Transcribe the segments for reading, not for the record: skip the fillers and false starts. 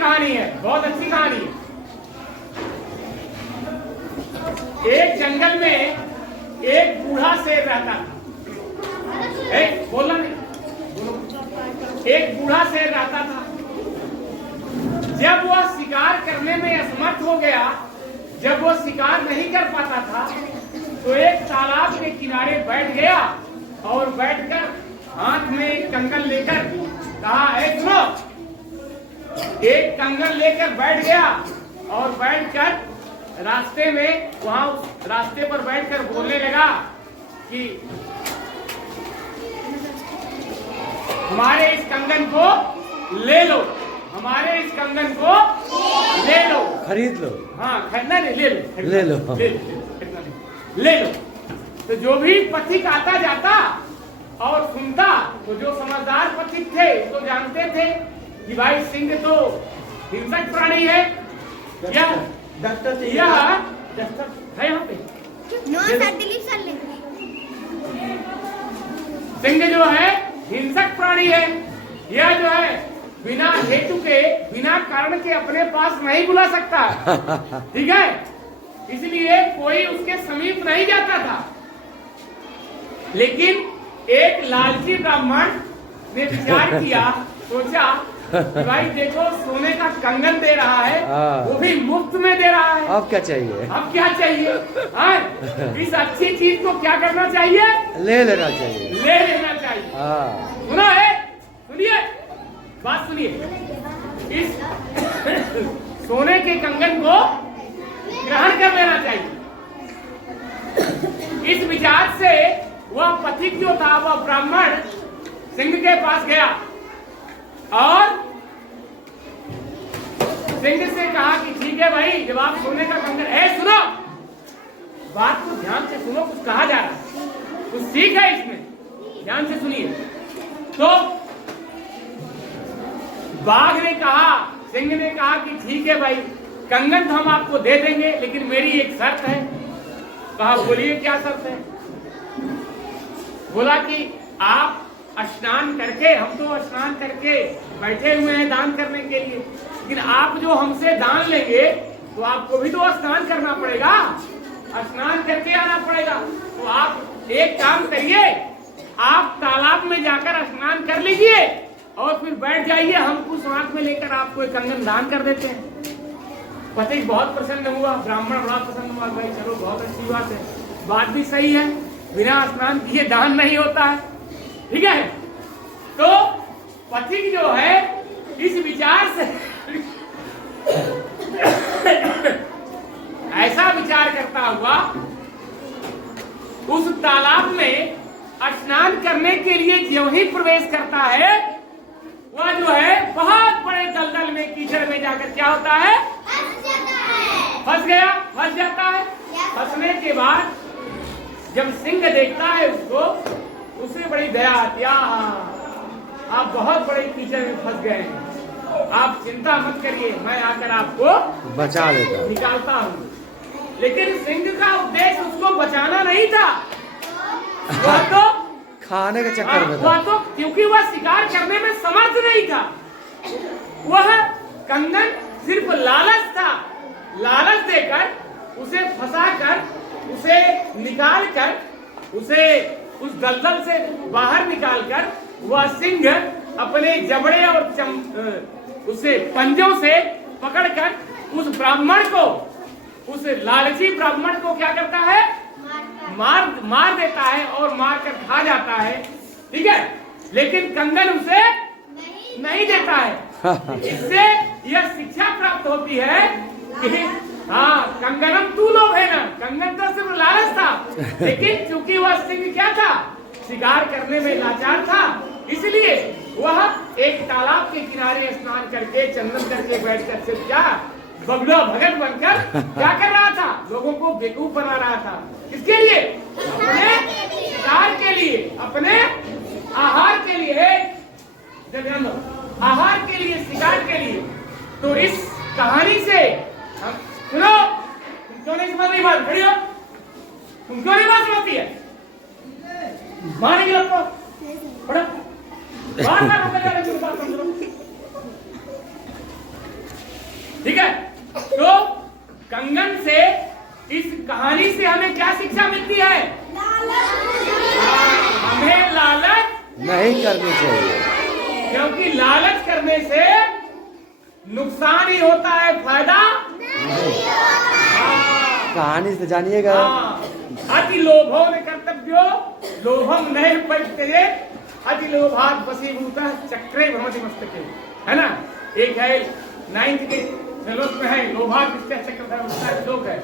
कहानी है, बहुत अच्छी कहानी है। एक जंगल में एक बूढ़ा शेर रहता था। बोलना नहीं, एक बूढ़ा शेर रहता था। जब वह शिकार करने में असमर्थ हो गया, जब वो शिकार नहीं कर पाता था, तो एक तालाब के किनारे बैठ गया और बैठकर हाथ में एक कंगन लेकर कहा, सुनो। एक कंगन लेकर बैठ गया और बैठकर रास्ते में, वहां उस रास्ते पर बैठकर बोलने लगा कि हमारे इस कंगन को ले लो, हमारे इस कंगन को ले लो, खरीद लो। हाँ, खरीदना नहीं, ले लो, ले लो, ले लो। तो जो भी पथिक आता जाता और सुनता, तो जो समझदार पथिक थे तो जानते थे कि भाई सिंह तो हिंसक प्राणी है, या डॉक्टर है यहाँ पे। सिंह जो है हिंसक प्राणी है, यह जो है बिना हेतु के, बिना कारण के अपने पास नहीं बुला सकता। ठीक है, इसलिए कोई उसके समीप नहीं जाता था। लेकिन एक लालची ब्राह्मण ने विचार किया, सोचा कि भाई देखो सोने का कंगन दे रहा है, वो भी मुफ्त में दे रहा है, अब क्या चाहिए, अब क्या चाहिए। इस अच्छी चीज को क्या करना चाहिए, ले लेना चाहिए, ले लेना चाहिए। सुनो है, सुनिए बात, सुनिए। इस सोने के कंगन को ग्रहण कर लेना चाहिए। इस विचार से वह पथिक जो था, वह ब्राह्मण सिंह के पास गया और सिंह से कहा कि ठीक है भाई, जब आप सोने का कंगन है, सुनो बात को ध्यान से सुनो, कुछ कहा जा रहा है, कुछ सीख है इसमें, ध्यान से सुनिए। तो बाघ ने कहा, सिंह ने कहा कि ठीक है भाई, कंगन तो हम आपको दे देंगे, लेकिन मेरी एक शर्त है। कहा बोलिए क्या शर्त है। बोला कि आप स्नान करके, हम तो स्नान करके बैठे हुए हैं दान करने के लिए, लेकिन आप जो हमसे दान लेंगे तो आपको भी तो स्नान करना पड़ेगा, स्नान करके आना पड़ेगा। तो आप एक काम करिए, आप तालाब में जाकर स्नान कर लीजिए और फिर बैठ जाइए, हम कुछ हाथ में लेकर आपको एक कंगन दान कर देते हैं। पथिक बहुत प्रसन्न हुआ, ब्राह्मण बड़ा प्रसन्न हुआ, भाई चलो बहुत अच्छी बात है, बात भी सही है, बिना स्नान किए दान नहीं होता है। ठीक है, तो पथिक जो है इस विचार से ऐसा विचार करता हुआ उस तालाब में स्नान करने के लिए जो ही प्रवेश करता है, वह जो है बहुत बड़े दलदल में, कीचड़ में जाकर क्या होता है, फंस गया, फंस जाता है। फंसने के बाद जब सिंह देखता है उसको, उसे बड़ी दया आती है, आप बहुत बड़े कीचड़ में फंस गए हैं, आप चिंता मत करिए, मैं आकर आपको बचा लेता, निकालता हूँ। लेकिन सिंह का उद्देश्य उसको बचाना नहीं था, वह तो खाने के चक्कर में था। वह तो क्योंकि वह शिकार करने में समर्थ नहीं था, वह कंगन सिर्फ लालच था, लालच देकर उसे फंसाकर, उसे निकालकर, उसे उस दलदल से बाहर निकालकर वह सिंह अपने जबड़े और उसे पंजों से पकड़कर उस ब्राह्मण को, उस लालची ब्राह्मण को क्या करता है, मार देता है और मार कर खा जाता है। ठीक है, लेकिन कंगन उसे नहीं देता है। इससे यह शिक्षा प्राप्त होती है कि हाँ, कंगनम तू लोभ है ना, कंगन तो सिर्फ लालच था, लेकिन चूंकि वह सिंह क्या था, शिकार करने में लाचार था, इसलिए वह एक तालाब के किनारे स्नान करके, चंदन करके बैठकर सिर्फ क्या बगड़ा भगत बनकर क्या कर रहा था, लोगों को बेवकूफ बना रहा था। किसके लिए, अपने शिकार के लिए, अपने आहार के लिए, आहार के लिए, शिकार के लिए। तो इस कहानी से हम सुनो, तुम क्यों नहीं समझ रही बात, खड़ी हो, तुम क्यों नहीं बात समझती है, मारेंगे आपको, बड़ा बात समझ लो। कंगन से, इस कहानी से हमें क्या शिक्षा मिलती है? हमें लालच नहीं करनी चाहिए, क्योंकि लालच करने से नुकसान ही होता है, फायदा नहीं। कहानी से जानिएगा। अति लोभो न कर्तव्यो लोभम नहीं परित्यजे अति लोभात् वशीभूतः चक्रे भ्रमति मस्तके, है ना? एक है 9th के श्लोक में है, लोभात् चक्रधर श्लोक है।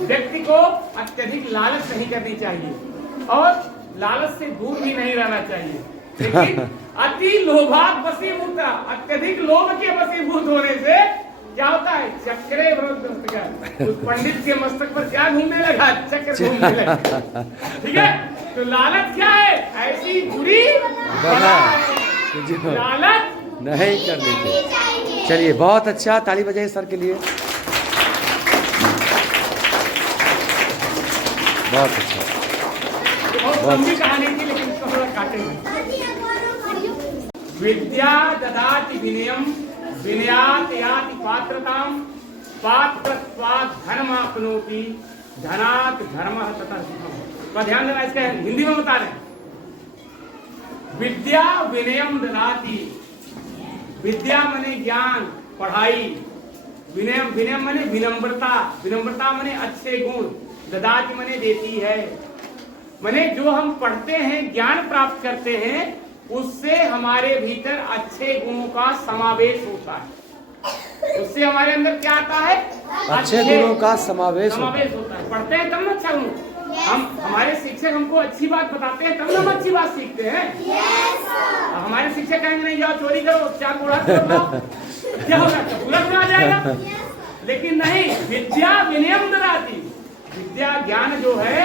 व्यक्ति को अत्यधिक लालच नहीं करनी चाहिए और लालच से दूर भी नहीं रहना चाहिए, लेकिन अति लोभात् वशीभूतः, अत्यधिक लोभ के वशीभूत होने से क्या होता है? चक्रे भ्रमति मस्तके, उस पंडित के मस्तक पर क्या घूमने लगा? चक्र घूमने लगा। ठीक है, तो लालच क्या है? ऐसी बुरी बला जो लालच नहीं करनी चाहिए। चलिए, बहुत अच्छा, ताली बजाइए सर के लिए। बहुत अच्छा, बहुत लंबी कहानी थी, लेकिन इसको थोड़ा काटेंगे। विद्या ददाति विनयम विनयात याति पात्रताम पात्रत्वात् धर्माप्नोति धनात् धर्मः ततः सुखम्। तो ध्यान देना, इसका हिंदी में बता रहे हैं। विद्या विनयम ददाति, विद्या माने ज्ञान, पढ़ाई। विनयम, विनयम माने विनम्रता, विनम्रता माने अच्छे गुण। ददाति माने देती है, माने जो हम पढ़ते हैं, ज्ञान प्राप्त करते हैं, उससे हमारे भीतर अच्छे गुणों का समावेश होता है। उससे हमारे अंदर क्या आता है? अच्छे गुणों का समावेश होता है। पढ़ते हैं तब ना अच्छा गुण। हम, हमारे शिक्षक हमको अच्छी बात बताते हैं तब ना हम अच्छी बात सीखते हैं। हमारे शिक्षक कहेंगे नहीं जाओ चोरी करो, चार बुढ़ा करो, क्या होगा? बुरा आ जाएगा। लेकिन नहीं, विद्या विनयम ददाति, विद्या ज्ञान जो है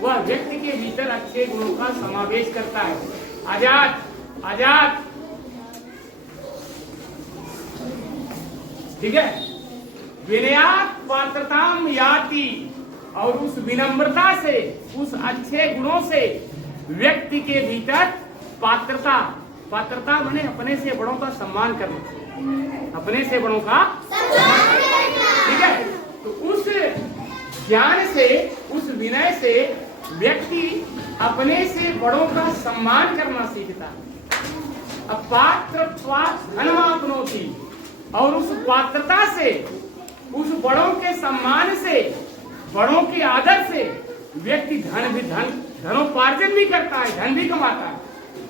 वह व्यक्ति के भीतर अच्छे गुणों का समावेश करता है। आजाद आजाद, ठीक है। विनयात पात्रताम याति, और उस विनम्रता से, उस अच्छे गुणों से व्यक्ति के भीतर पात्रता, पात्रता माने अपने से बड़ों का सम्मान करना, अपने से बड़ों का सम्मान, ठीक है। तो उस ज्ञान से, उस विनय से व्यक्ति अपने से बड़ों का सम्मान करना सीखता है। अब पात्रत्वात् धनमाप्नोति, और उस पात्रता से, उस बड़ों के सम्मान से, बड़ों के आदर से व्यक्ति धनोपार्जन भी करता है, धन भी कमाता है।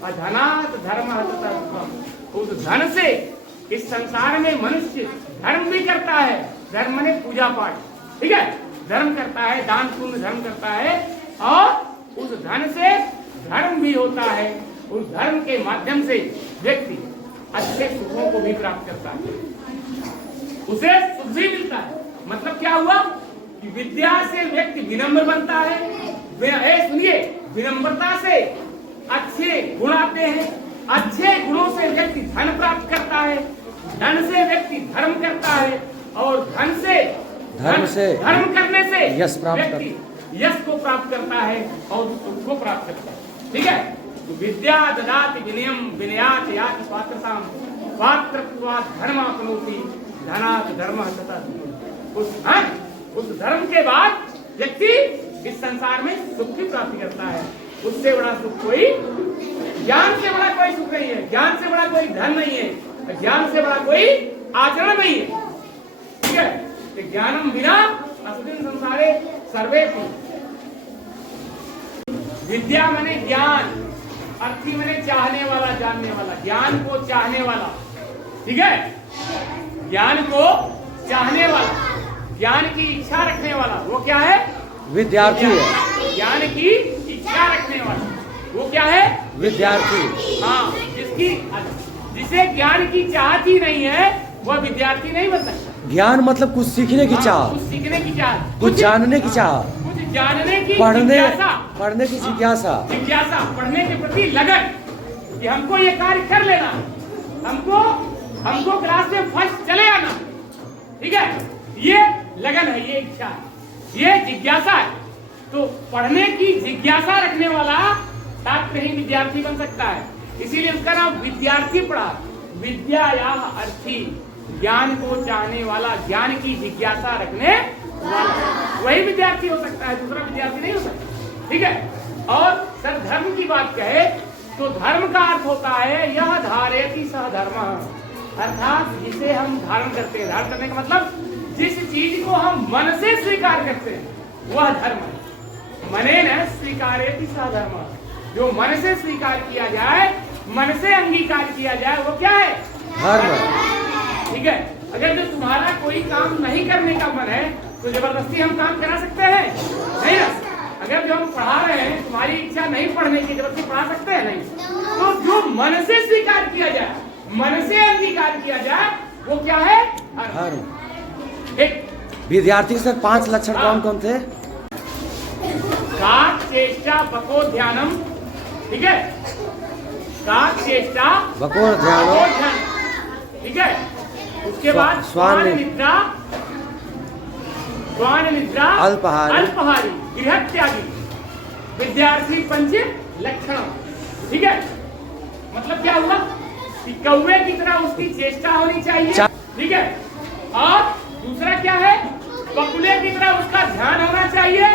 और धनात् धर्मः ततः सुखम्, उस धन से इस संसार में मनुष्य धर्म भी करता है। धर्म माने पूजा पाठ, ठीक है, धर्म करता है, दान पुण्य धर्म करता है, और उस धन से धर्म भी होता है। उस धर्म के माध्यम से व्यक्ति अच्छे सुखों को भी प्राप्त करता है, उसे सुख भी मिलता है। मतलब क्या हुआ कि विद्या से व्यक्ति विनम्र बनता है। सुनिए, विनम्रता से अच्छे गुण आते हैं, अच्छे गुणों से व्यक्ति धन प्राप्त करता है, धन से व्यक्ति धर्म करता है, और धन से धर्म करने से व्यक्ति यश को प्राप्त करता है और सुख को प्राप्त करता है, ठीक है। तो विद्या ददाति विनयम विनयात याति पात्रताम पात्रत्वात् धर्माप्नोति धनात् धर्मः ततः सुखम्। उस धर्म के बाद व्यक्ति इस संसार में सुख की प्राप्ति करता है। उससे बड़ा सुख कोई, ज्ञान से बड़ा कोई सुख नहीं है, ज्ञान से बड़ा कोई धन नहीं है, ज्ञान से बड़ा कोई आचरण नहीं है, ठीक है। ज्ञानम बिना अस्मिन् संसारे सर्वे। विद्या माने ज्ञान, अर्थी माने चाहने वाला, जानने वाला, ज्ञान को चाहने वाला, ठीक है, ज्ञान को चाहने वाला, ज्ञान की इच्छा रखने वाला, वो क्या है? विद्यार्थी है। ज्ञान की इच्छा रखने वाला वो क्या है? विद्यार्थी। हाँ, जिसे ज्ञान की चाहत ही नहीं है वह विद्यार्थी नहीं बन सकता। ज्ञान मतलब कुछ सीखने की चाह, कुछ सीखने की चाह, कुछ जानने की चाह, कुछ जानने की, पढ़ने की जिज्ञासा, पढ़ने के प्रति लगन कि हमको ये कार्य कर लेना, हमको क्लास में फर्स्ट चले आना, ठीक है, ये लगन है, ये इच्छा है, ये जिज्ञासा है। तो पढ़ने की जिज्ञासा रखने वाला छात्र ही विद्यार्थी बन सकता है, इसीलिए उसका नाम विद्यार्थी पड़ा। विद्या या अर्थी, ज्ञान को चाहने वाला, ज्ञान की जिज्ञासा रखने वही विद्यार्थी हो सकता है, दूसरा विद्यार्थी नहीं हो सकता। ठीक है। और सर धर्म की बात कहे तो धर्म का अर्थ होता है यह धारयति सह धर्म, अर्थात जिसे हम धारण करते हैं। धारण करने का मतलब जिस चीज को हम मन से स्वीकार करते हैं वह धर्म है। मने न स्वीकारयति सह धर्म, जो मन से स्वीकार किया जाए, मन से अंगीकार किया जाए, वो क्या है? धर्म। ठीक है। अगर जो तुम्हारा कोई काम नहीं करने का मन है तो जबरदस्ती हम काम करा सकते हैं? नहीं ना। अगर जो हम पढ़ा रहे हैं, तुम्हारी इच्छा नहीं पढ़ने की, जबरदस्ती पढ़ा सकते हैं? नहीं। तो जो मन से स्वीकार किया जाए, मन से अंगीकार किया जाए, वो क्या है? धर्म। एक विद्यार्थी के सर 5 लक्षण कौन कौन थे? काक चेष्टा बको ध्यानम। ठीक है। काक चेष्टा बको ध्यानम। ठीक है। उसके बाद स्वान निद्रा, स्वान निद्रा, अल्पहारी, गृह त्यागी, विद्यार्थी पंच लक्षण। ठीक है। मतलब क्या हुआ कि कौवे की तरह उसकी चेष्टा होनी चाहिए। ठीक है। और दूसरा क्या है? बकुले की तरह उसका ध्यान होना चाहिए,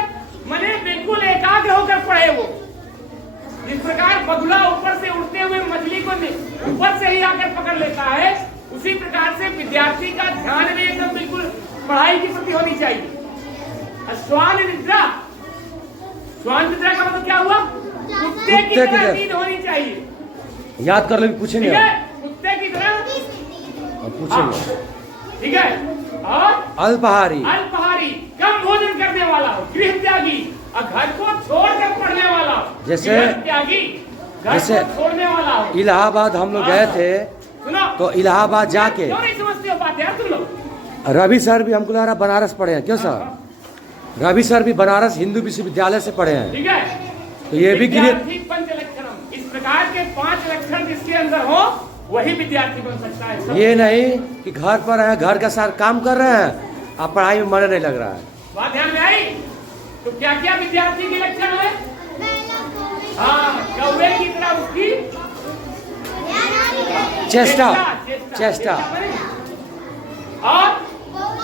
मने बिल्कुल एकाग्र होकर पढ़े वो। जिस प्रकार बगुला ऊपर से उड़ते हुए मछली को ऊपर से ही आकर पकड़ लेता है, उसी प्रकार से विद्यार्थी का ध्यान भी एकदम बिल्कुल पढ़ाई की प्रति होनी चाहिए। स्वान निद्रा, स्वान निद्रा का मतलब क्या हुआ? कुत्ते की तरह नींद होनी चाहिए। याद कर लो, पूछेंगे। ठीक है। कुत्ते की तरह पूछेंगे। ठीक है। और अल्पहारी, अल्पहारी कम भोजन करने वाला हो, गृह त्यागी, और घर को छोड़कर पढ़ने वाला हो। जैसे त्यागी, घर को छोड़ने वाला हो। इलाहाबाद हम लोग गए थे, सुनो तो इलाहाबाद जाके क्यों नहीं समझते हो बात यार तुम लोग? रवि सर भी हमको लग रहा बनारस पढ़े हैं, क्यों सर? रवि सर भी बनारस हिंदू विश्वविद्यालय से पढ़े हैं। ठीक है। तो ये भी विद्यार्थी पंच लक्षणम, इस प्रकार के 5 लक्षण जिसके अंदर हो वही विद्यार्थी बन सकता है। ये नहीं कि घर पर है, घर का सारा काम कर रहे हैं, अब पढ़ाई में मन नहीं लग रहा है। बात ध्यान में आई? तो क्या क्या विद्यार्थी के लक्षण है? हाँ, कौवे की तरह उसकी चेष्टा, चेष्टा, और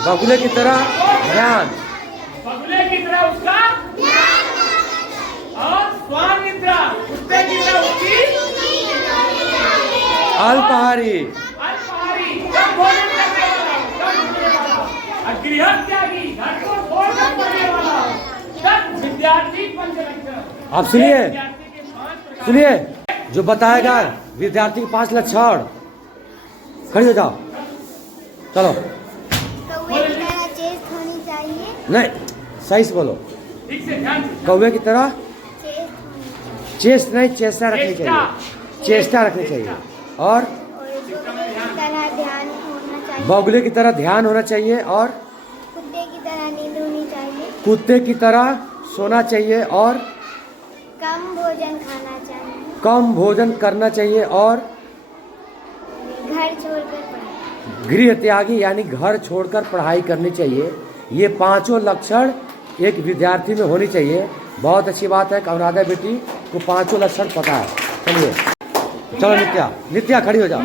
बगुले की तरह ध्यान, बगुले की तरह उसका, और स्वान निद्रा, कुत्ते की तरह उसकी, अल्पहारी, अल्पहारी कम भोजन करने वाला, कम करने वाला, और गृह त्यागी, घर को छोड़कर पढ़ने वाला, तब विद्यार्थी पंच लक्षण। आप सुनिए, जो बताएगा विद्यार्थी के 5 लक्षण। खड़ी हो जाओ, चलो। कौवे की तरह चेष्ट होनी चाहिए। नहीं, सही से बोलो। ठीक से ध्यान से। कौवे की तरह चेष्ट चेष्ट नहीं, चेष्टा रखनी चाहिए, चेष्टा रखनी चाहिए। और तरह ध्यान होना चाहिए। बगुले की तरह ध्यान होना चाहिए, और कुत्ते की तरह नींद होनी चाहिए। कुत्ते की तरह सोना चाहिए, और कम भोजन खाना चाहिए। कम भोजन करना चाहिए, और घर छोड़कर पढ़ाई। गृह त्यागी यानी घर छोड़कर पढ़ाई करनी चाहिए। ये 5 लक्षण एक विद्यार्थी में होनी चाहिए। बहुत अच्छी बात है, कमनादा बेटी को 5 लक्षण पता है। चलिए, चलो नित्या, नित्या खड़ी हो जाओ,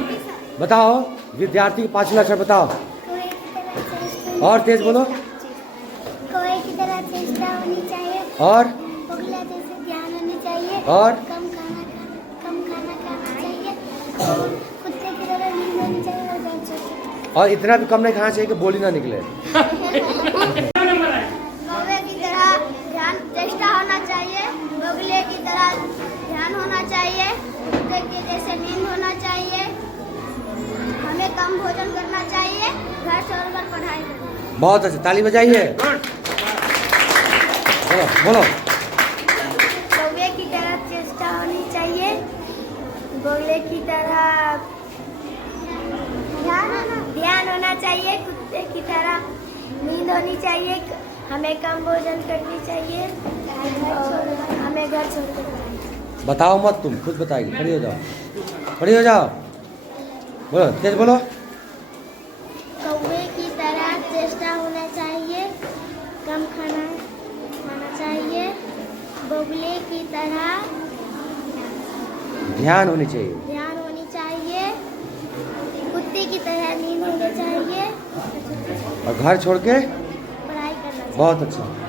बताओ विद्यार्थी के 5 लक्षण बताओ। कौवे की तरह चेष्ट और तेज बोलो। कौवे की तरह चेष्टा होनी चाहिए। और बगुला जैसे ध्यान होनी चाहिए। और कम खाना खाना चाहिए। और कुत्ते की तरह नींद होनी चाहिए, और घर छोड़कर। और इतना भी कम नहीं खाना चाहिए कि बोली ना निकले। नंबर है। कौवे की तरह ध्यान चेष्टा होना चाहिए। बगुले की तरह ध्यान होना चाहिए। कुत्ते के जैसे नींद होना चाहिए। हमें कम भोजन करना चाहिए। घर छोड़कर पढ़ाई करना। बहुत अच्छा, ताली बजाइए। बोलो बोलो। कौवे की तरह चेष्टा होनी चाहिए। बगुले की तरह ध्यान होना चाहिए। कुत्ते की तरह नींद होनी चाहिए। हमें कम भोजन करनी चाहिए। और हमें घर छोड़कर पढ़ाई करनी। बताओ मत, तुम खुद बताइए। खड़ी हो जाओ, खड़ी हो जाओ, बोलो तेज बोलो। कौवे की तरह चेष्टा होना चाहिए। कम खाना चाहिए। बगुले की तरह ध्यान होनी चाहिए। ध्यान होनी चाहिए। कुत्ते की तरह नींद होनी चाहिए। और घर छोड़ के पढ़ाई करना चाहिए। बहुत अच्छा।